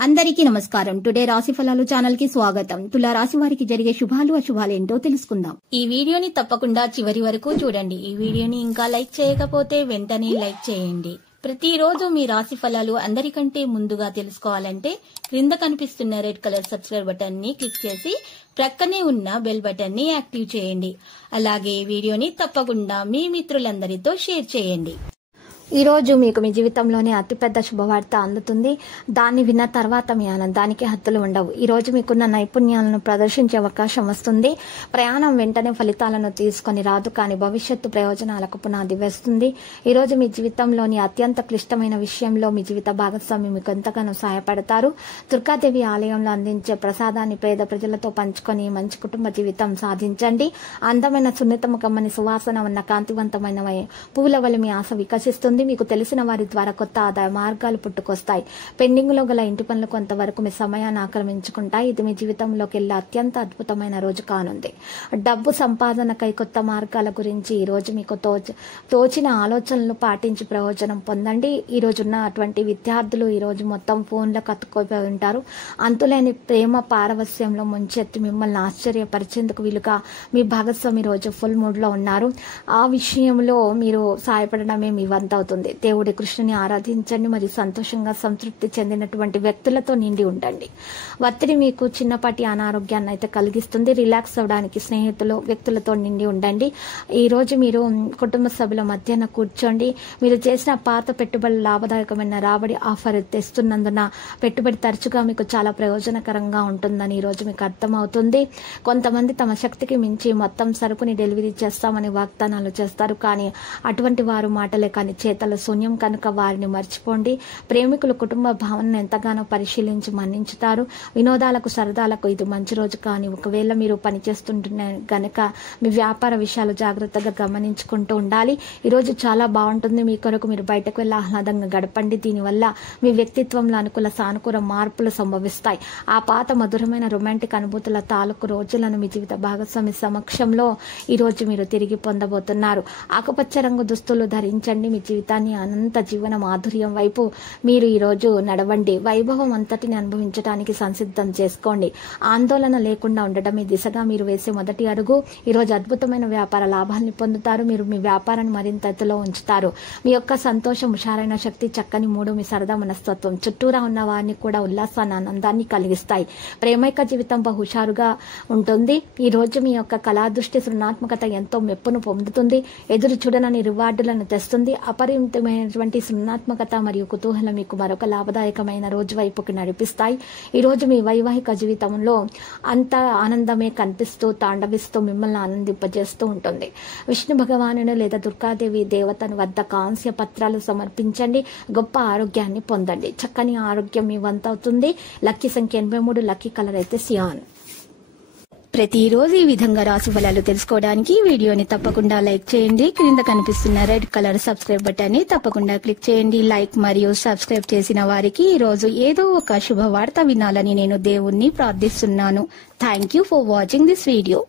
అందరికీ నమస్కారం. టుడే రాశి ఫలాలు ఛానల్ కి స్వాగతం. తులా రాశి వారికి జరిగే శుభాలు అశుభాలు ఏంటో తెలుసుకుందాం. ఈ వీడియోని తప్పకుండా చివరి వరకు చూడండి. ఈ వీడియోని ఇంకా లైక్ చేయకపోతే వెంటనే లైక్ చేయండి. ప్రతిరోజు మీ రాశి ఫలాలు అందరికంటే ముందుగా తెలుసుకోవాలంటే క్రింద కనిపిస్తున్న రెడ్ కలర్ సబ్స్క్రైబ్ బటన్ ని క్లిక్ చేసి ప్రక్కనే ఉన్న బెల్ బటన్ ని యాక్టివ్ చేయండి. అలాగే వీడియోని తప్పకుండా మీ మిత్రులందరితో షేర్ చేయండి. ఈ రోజు మీకు మీ జీవితంలోనే అతిపెద్ద శుభవార్త అందుతుంది. దాన్ని విన్న తర్వాత మీ ఆనందానికి హద్దులు ఉండవు. ఈ రోజు మీకున్న నైపుణ్యాలను ప్రదర్శించే అవకాశం వస్తుంది. ప్రయాణం వెంటనే ఫలితాలను తీసుకొని రాదు, కానీ భవిష్యత్తు ప్రయోజనాలకు పునాది వేస్తుంది. ఈ రోజు మీ జీవితంలోని అత్యంత క్లిష్టమైన విషయంలో మీ జీవిత భాగస్వామి మీకు ఎంతగానో సహాయపడతారు. దుర్గాదేవి ఆలయంలో అందించే ప్రసాదాన్ని పేద ప్రజలతో పంచుకొని మంచి కుటుంబ జీవితం సాధించండి. అందమైన సున్నితముఖమని సువాసన ఉన్న కాంతివంతమైన పువ్వుల వల్ల మీ ఆశ వికసిస్తుంది. మీకు తెలిసిన వారి ద్వారా కొత్త ఆదాయ మార్గాలు పుట్టుకొస్తాయి. పెండింగ్ లో గల ఇంటి పనులు కొంతవరకు మీ సమయాన్ని ఆక్రమించుకుంటాయి. ఇది మీ జీవితంలోకి వెళ్లే అత్యంత అద్భుతమైన రోజు కానుంది. డబ్బు సంపాదనకై కొత్త మార్గాల గురించి ఈ రోజు మీకు తోచిన ఆలోచనలు పాటించి ప్రయోజనం పొందండి. ఈ రోజు ఉన్నటువంటి విద్యార్థులు ఈ రోజు మొత్తం ఫోన్లకు అతుక్కోపోయి ఉంటారు. అంతులేని ప్రేమ పారవస్యంలో ముంచెత్తి మిమ్మల్ని ఆశ్చర్యపరిచేందుకు వీలుగా మీ భాగస్వామి రోజు ఫుల్ మూడ్ లో ఉన్నారు. ఆ విషయంలో మీరు సహాయపడడమే మీ వంత అవుతుంది. దేవుడి కృష్ణుని ఆరాధించండి మరియు సంతోషంగా సంతృప్తి చెందినటువంటి వ్యక్తులతో నిండి ఉండండి. ఒత్తిడి మీకు చిన్నపాటి అనారోగ్యాన్ని అయితే కలిగిస్తుంది. రిలాక్స్ అవడానికి స్నేహితులు వ్యక్తులతో నిండి ఉండండి. ఈ రోజు మీరు కుటుంబ సభ్యుల మధ్యన కూర్చోండి. మీరు చేసిన పాత పెట్టుబడులు లాభదాయకమైన రాబడి ఆఫర్ తెస్తున్నందున పెట్టుబడి తరచుగా మీకు చాలా ప్రయోజనకరంగా ఉంటుందని ఈ రోజు మీకు అర్థమవుతుంది. కొంతమంది తమ శక్తికి మించి మొత్తం సరుకుని డెలివరీ చేస్తామని వాగ్దానాలు చేస్తారు, కానీ అటువంటి వారు మాటలే కానీ చేతల శూన్యం కనుక వారిని మర్చిపోండి. ప్రేమికులు కుటుంబ భావనను ఎంతగానో పరిశీలించి మన్నించుతారు. వినోదాలకు సరదాలకు ఇది మంచి రోజు, కానీ ఒకవేళ మీరు పనిచేస్తుంటున్న గనక మీ వ్యాపార విషయాలు జాగ్రత్తగా గమనించుకుంటూ ఉండాలి. ఈ రోజు చాలా బాగుంటుంది. మీ కొరకు మీరు బయటకు వెళ్ళి ఆహ్లాదంగా గడపండి. దీనివల్ల మీ వ్యక్తిత్వంలో అనుకూల సానుకూల మార్పులు సంభవిస్తాయి. ఆ పాత మధురమైన రొమాంటిక్ అనుభూతుల తాలూకు రోజులను మీ జీవిత భాగస్వామి సమక్షంలో ఈ రోజు మీరు తిరిగి పొందబోతున్నారు. ఆకుపచ్చ రంగు దుస్తులు ధరించండి. మీ జీవితాన్ని అనంత జీవన మాధుర్యం వైపు మీరు ఈ రోజు నడవండి. వైభవం అంతటిని అనుభవించడానికి సంసిద్ధం చేసుకోండి. ఆందోళన లేకుండా ఉండడం ఈ దిశగా మీరు వేసే మొదటి అడుగు. ఈ రోజు అద్భుతమైన వ్యాపార లాభాన్ని పొందుతారు. మీరు మీ వ్యాపారాన్ని మరింత ఎత్తులో ఉంచుతారు. మీ యొక్క సంతోషం, హుషారైన శక్తి, చక్కని మూడు, మీ సరదా మనస్తత్వం చుట్టూరా ఉన్న వారిని కూడా ఉల్లాసాన్ని, ఆనందాన్ని కలిగిస్తాయి. ప్రేమైక జీవితం హుషారుగా ఉంటుంది. ఈ రోజు మీ యొక్క కళాదృష్టి, సృజనాత్మకత ఎంతో మెప్పును పొందుతుంది. ఎదురు చూడనని రివార్డులను తెస్తుంది. అపరిమితమైనటువంటి సృజనాత్మకత మరియు కుతూహలం మీకు మరొక లాభదాయకమైన రోజు వైపుకి నడిపిస్తాయి. ఈ రోజు మీ వైవాహిక జీవితంలో అంత ఆనందమే కనిపిస్తూ తాండవిస్తూ మిమ్మల్ని ఆనందింపజేస్తూ ఉంటుంది. విష్ణు భగవానుని లేదా దుర్గాదేవి దేవతను వద్ద కాంస్య పత్రాలు సమర్పించండి. గొప్ప ఆరోగ్యాన్ని పొందండి. చక్కని ఆరోగ్యం మీ వంతవుతుంది. లక్కీ సంఖ్య 83, లక్కీ కలర్ అయితే సియాన్. ప్రతిరోజు ఈ విధంగా రాశి ఫలాలు తెలుసుకోవడానికి వీడియోని తప్పకుండా లైక్ చేయండి. క్రింద కనిపిస్తున్న రెడ్ కలర్ సబ్స్క్రైబ్ బటన్ ని తప్పకుండా క్లిక్ చేయండి. లైక్ మరియు సబ్స్క్రైబ్ చేసిన వారికి ఈ రోజు ఏదో ఒక శుభవార్త వినాలని నేను దేవుణ్ణి ప్రార్థిస్తున్నాను. Thank you for watching this video.